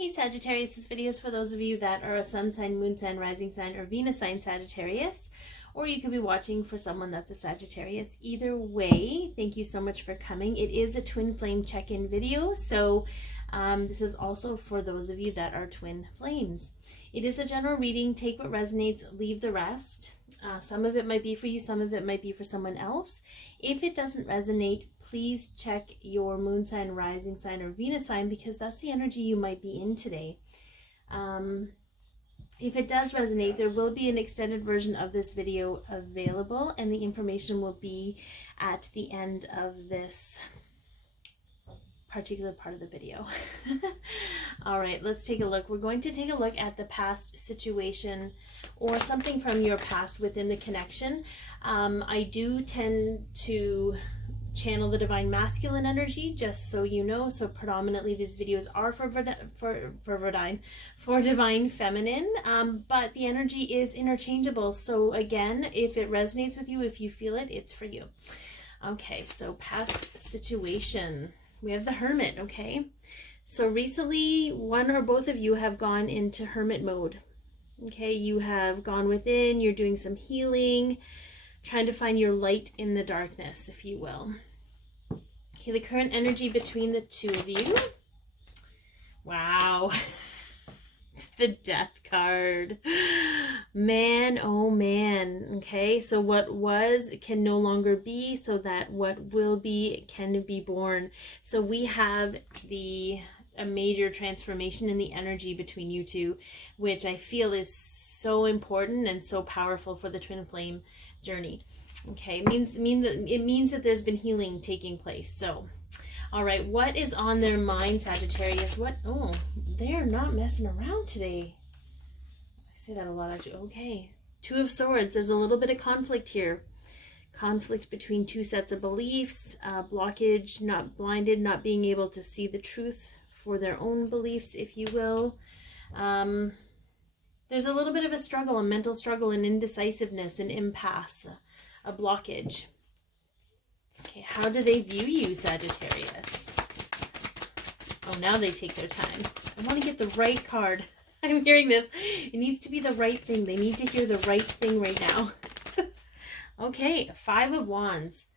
Hey Sagittarius, this video is for those of you that are a sun sign, moon sign, rising sign, or Venus sign Sagittarius, or you could be watching for someone that's a Sagittarius. Either way, thank you so much for coming. It is a twin flame check-in video, so this is also for those of you that are twin flames. It is a general reading. Take what resonates, leave the rest. Some of it might be for you, some of it might be for someone else. If it doesn't resonate, please check your moon sign, rising sign, or Venus sign, because that's the energy you might be in today. If it does resonate, there will be an extended version of this video available, and the information will be at the end of this particular part of the video. All right, let's take a look. We're going to take a look at the past situation or something from your past within the connection. I do tend to channel the divine masculine energy, just so you know. So predominantly these videos are for divine feminine, but the energy is interchangeable. So again, if it resonates with you, if you feel it, it's for you. Okay, so past situation. We have the Hermit, okay? So recently, one or both of you have gone into Hermit mode, okay? You have gone within, you're doing some healing, trying to find your light in the darkness, if you will. Okay, the current energy between the two of you. Wow. The Death card. Man, oh man. Okay, so what was can no longer be, so that what will be can be born. So we have a major transformation in the energy between you two, which I feel is so important and so powerful for the twin flame journey. Okay, it means that there's been healing taking place. So all right, what is on their mind, Sagittarius? Oh, they're not messing around today. I say that a lot, actually. Okay, Two of Swords. There's a little bit of conflict here. Conflict between two sets of beliefs, blockage, not blinded, not being able to see the truth for their own beliefs, if you will. There's a little bit of a struggle, a mental struggle, an indecisiveness, an impasse, a blockage. Okay, how do they view you, Sagittarius? Oh, now they take their time. I want to get the right card. I'm hearing this. It needs to be the right thing. They need to hear the right thing right now. Okay, Five of Wands.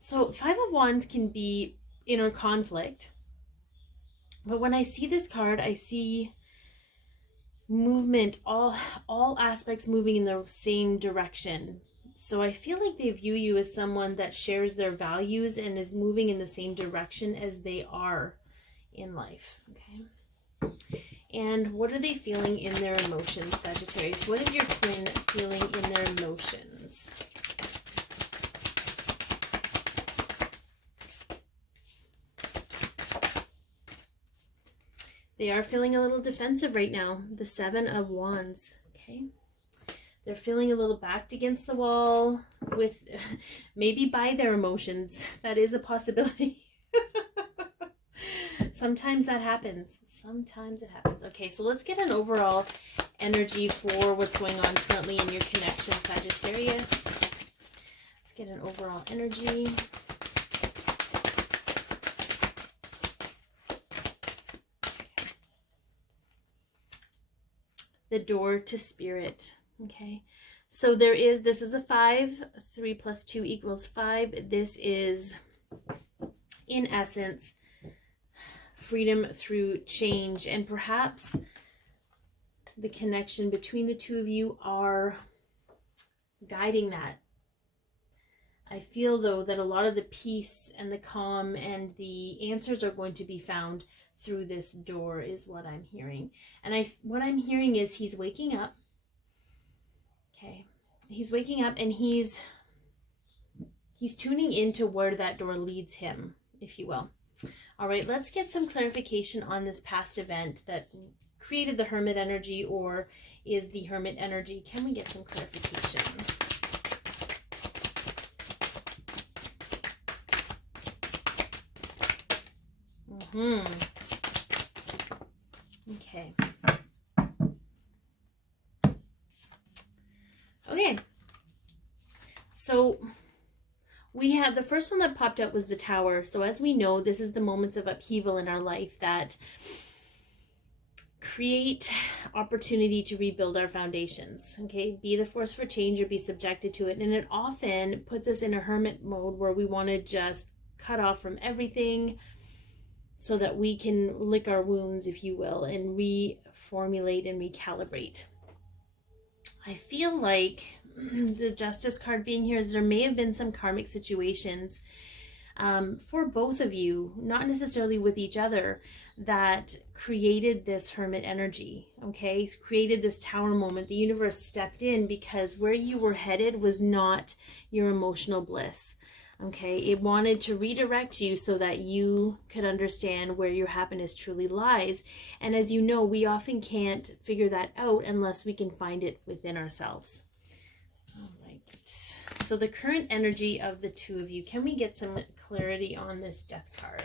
So Five of Wands can be inner conflict. But when I see this card, I see movement, all aspects moving in the same direction. So I feel like they view you as someone that shares their values and is moving in the same direction as they are in life. Okay. And what are they feeling in their emotions, Sagittarius? What is your twin feeling in their emotions? They are feeling a little defensive right now. The Seven of Wands. Okay. They're feeling a little backed against the wall with maybe by their emotions. That is a possibility. Sometimes that happens. Sometimes it happens. Okay, so let's get an overall energy for what's going on currently in your connection, Sagittarius. Let's get an overall energy. The Door to Spirit. Okay, so this is a 5. 3 plus 2 equals 5. This is, in essence, freedom through change, and perhaps the connection between the two of you are guiding that. I feel, though, that a lot of the peace and the calm and the answers are going to be found through this door, is what I'm hearing. And what I'm hearing is he's waking up. Okay, he's waking up, and he's tuning into where that door leads him, if you will. All right, let's get some clarification on this past event that created the Hermit energy, or is the Hermit energy. Can we get some clarification? Okay. Okay. So we have the first one that popped up was the Tower. So as we know, this is the moments of upheaval in our life that create opportunity to rebuild our foundations. Okay, be the force for change or be subjected to it. And it often puts us in a hermit mode where we want to just cut off from everything so that we can lick our wounds, if you will, and reformulate and recalibrate. I feel like the Justice card being here is there may have been some karmic situations for both of you, not necessarily with each other, that created this hermit energy, okay? Created this tower moment. The universe stepped in because where you were headed was not your emotional bliss, okay? It wanted to redirect you so that you could understand where your happiness truly lies. And as you know, we often can't figure that out unless we can find it within ourselves. All right. So the current energy of the two of you, can we get some clarity on this Death card?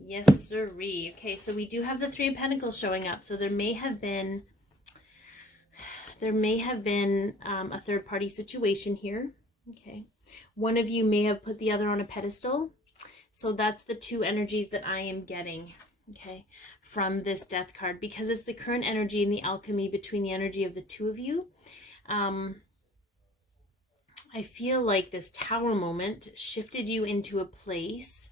Yes, sirree. Okay, so we do have the Three of Pentacles showing up. So there may have been a third-party situation here. Okay, one of you may have put the other on a pedestal. So that's the two energies that I am getting, okay, from this Death card, because it's the current energy and the alchemy between the energy of the two of you. I feel like this tower moment shifted you into a place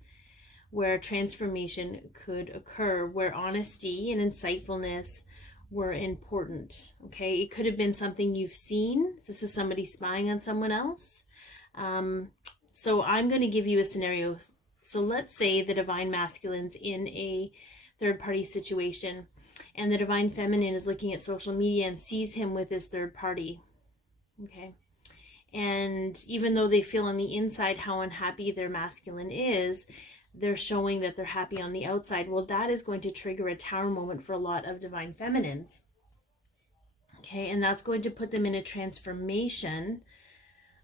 where transformation could occur, where honesty and insightfulness were important, okay? It could have been something you've seen. This is somebody spying on someone else. So I'm going to give you a scenario. So let's say the Divine Masculine's in a third-party situation, and the Divine Feminine is looking at social media and sees him with his third party, okay? And even though they feel on the inside how unhappy their masculine is, they're showing that they're happy on the outside. Well, that is going to trigger a tower moment for a lot of Divine Feminines. Okay, and that's going to put them in a transformation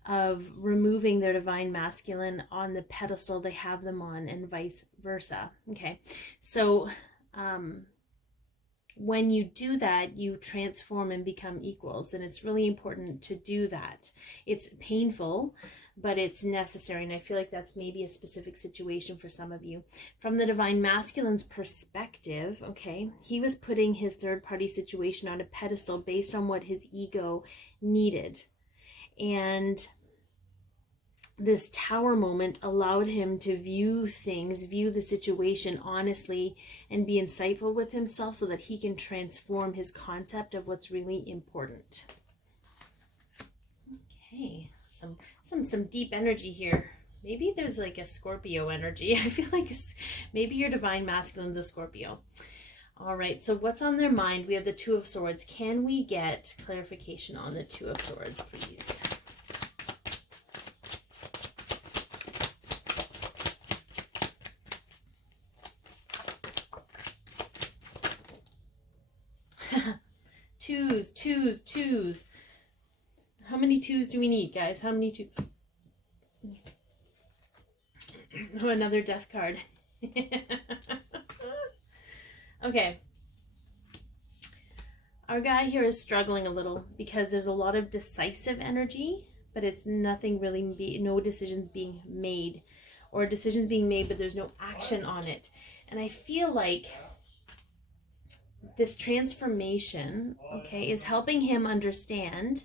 of removing their Divine Masculine on the pedestal they have them on and vice versa. Okay, so when you do that, you transform and become equals, and it's really important to do that. It's painful, but it's necessary, and I feel like that's maybe a specific situation for some of you. From the Divine Masculine's perspective, okay, he was putting his third-party situation on a pedestal based on what his ego needed, and this tower moment allowed him to view things, view the situation honestly, and be insightful with himself so that he can transform his concept of what's really important. Okay, some deep energy here. Maybe there's like a Scorpio energy. I feel like maybe your Divine Masculine's a Scorpio. All right, so what's on their mind? We have the Two of Swords. Can we get clarification on the Two of Swords, please? Twos. How many twos do we need, guys? How many twos? Oh, another Death card. Okay. Our guy here is struggling a little because there's a lot of decisive energy, but it's nothing really, no decisions being made, or decisions being made, but there's no action on it. And I feel like this transformation, okay, is helping him understand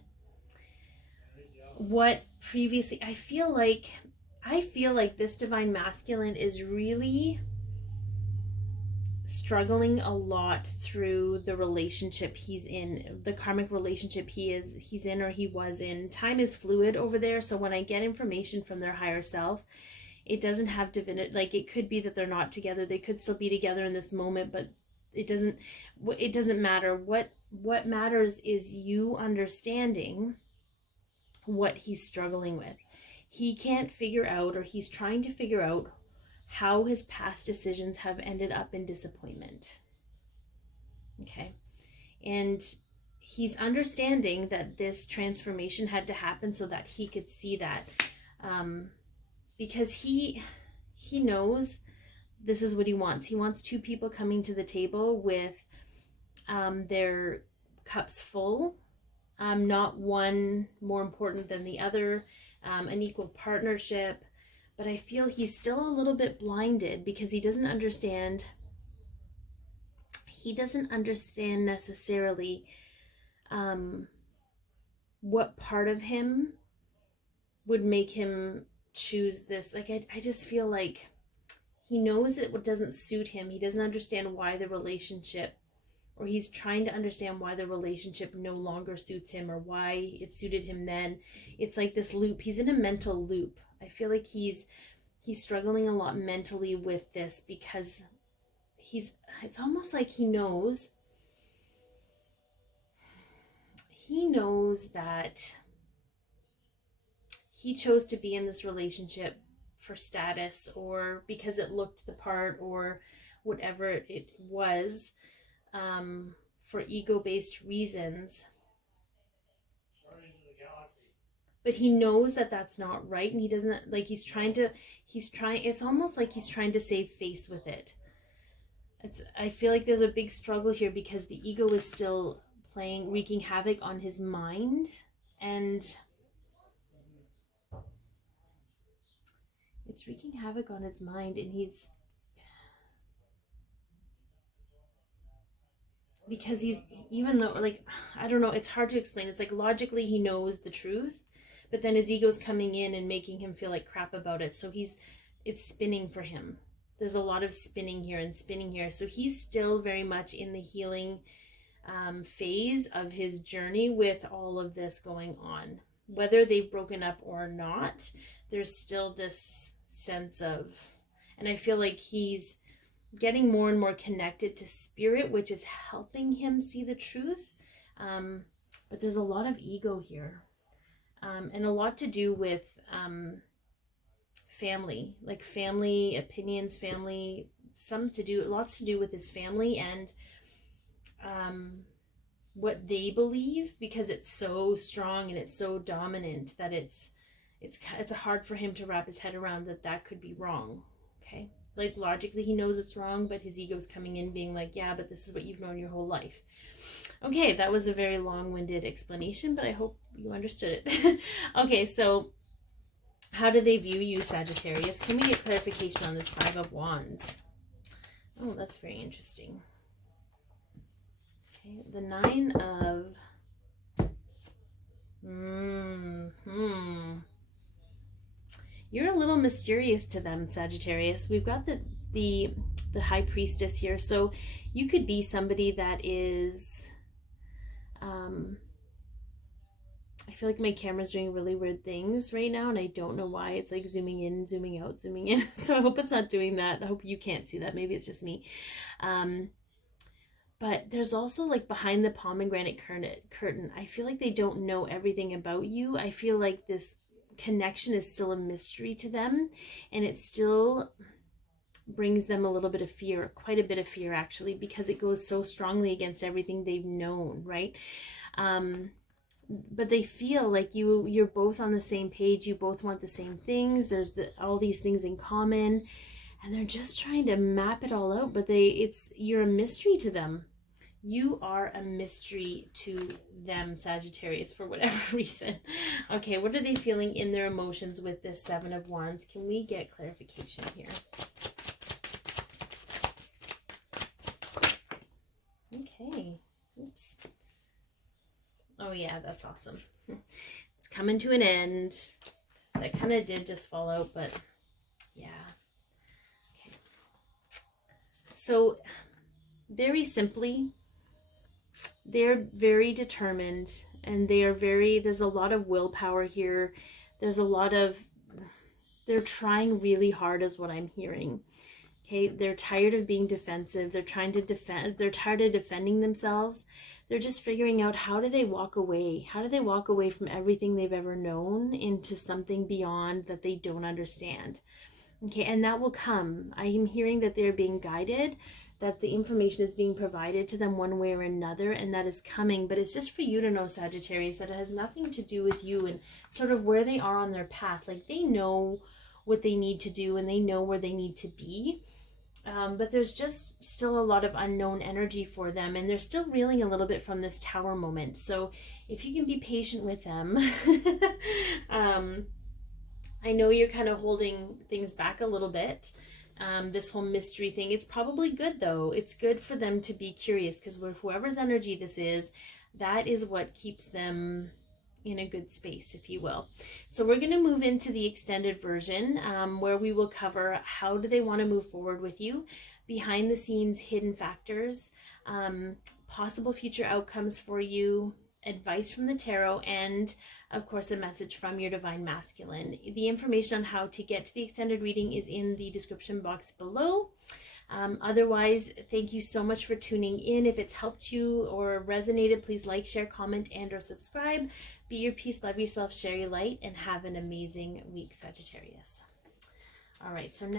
what previously, I feel like this Divine Masculine is really struggling a lot through the relationship he's in, the karmic relationship he's in or he was in. Time is fluid over there, so when I get information from their higher self, it doesn't have divinity. Like, it could be that they're not together, they could still be together in this moment, but it doesn't matter. What matters is you understanding what he's struggling with. He can't figure out, or he's trying to figure out, how his past decisions have ended up in disappointment. Okay, and he's understanding that this transformation had to happen so that he could see that, because he he knows this is what he wants. He wants two people coming to the table with their cups full, not one more important than the other, an equal partnership. But I feel he's still a little bit blinded because he doesn't understand. He doesn't understand necessarily what part of him would make him choose this. Like, I just feel like he knows it doesn't suit him. He doesn't understand why the relationship, or he's trying to understand why the relationship no longer suits him or why it suited him then. It's like this loop. He's in a mental loop. I feel like he's struggling a lot mentally with this because it's almost like he knows that he chose to be in this relationship for status or because it looked the part or whatever it was, for ego-based reasons. But he knows that that's not right, and he doesn't, like, it's almost like he's trying to save face with it. I feel like there's a big struggle here because the ego is still wreaking havoc on his mind, and it's wreaking havoc on his mind, and because he's, even though, like, I don't know, it's hard to explain. It's like logically he knows the truth, but then his ego's coming in and making him feel like crap about it. So it's spinning for him. There's a lot of spinning here and spinning here. So he's still very much in the healing phase of his journey with all of this going on. Whether they've broken up or not, there's still this sense of, and I feel like he's getting more and more connected to spirit, which is helping him see the truth. But there's a lot of ego here. And a lot to do with family, like family opinions, lots to do with his family and what they believe, because it's so strong and it's so dominant that it's hard for him to wrap his head around that could be wrong. Okay, like logically he knows it's wrong, but his ego's coming in being like, yeah, but this is what you've known your whole life. Okay, that was a very long-winded explanation, but I hope you understood it. Okay, so how do they view you, Sagittarius? Can we get clarification on this Five of Wands? Oh, that's very interesting. Okay, the Nine of... You're a little mysterious to them, Sagittarius. We've got the High Priestess here, so you could be somebody that is... I feel like my camera's doing really weird things right now, and I don't know why. It's like zooming in, zooming out, zooming in. So I hope it's not doing that. I hope you can't see that. Maybe it's just me. But there's also, like, behind the pomegranate curtain, I feel like they don't know everything about you. I feel like this connection is still a mystery to them, and it still brings them a little bit of fear, quite a bit of fear actually, because it goes so strongly against everything they've known, right? But they feel like you're both on the same page. You both want the same things. There's all these things in common, and they're just trying to map it all out. But you're a mystery to them. You are a mystery to them, Sagittarius, for whatever reason. Okay, what are they feeling in their emotions with this Seven of Wands? Can we get clarification here? Okay. Oops. Oh yeah, that's awesome. It's coming to an end. That kind of did just fall out, but yeah. Okay. So very simply, they're very determined, and there's a lot of willpower here. They're trying really hard is what I'm hearing. Okay, they're tired of being defensive. They're tired of defending themselves. They're just figuring out, how do they walk away? How do they walk away from everything they've ever known into something beyond that they don't understand? Okay, and that will come. I am hearing that they're being guided, that the information is being provided to them one way or another, and that is coming. But it's just for you to know, Sagittarius, that it has nothing to do with you and sort of where they are on their path. Like, they know what they need to do and they know where they need to be. But there's just still a lot of unknown energy for them, and they're still reeling a little bit from this Tower moment. So if you can be patient with them, I know you're kind of holding things back a little bit. This whole mystery thing, it's probably good though. It's good for them to be curious, because whoever's energy this is, that is what keeps them in a good space, if you will. So we're going to move into the extended version, where we will cover how do they want to move forward with you, behind the scenes hidden factors, possible future outcomes for you, advice from the tarot, and of course a message from your divine masculine. The information on how to get to the extended reading is in the description box below. Otherwise, thank you so much for tuning in. If it's helped you or resonated, please like, share, comment, and or subscribe. Be your peace, love yourself, share your light, and have an amazing week, Sagittarius. All right, so now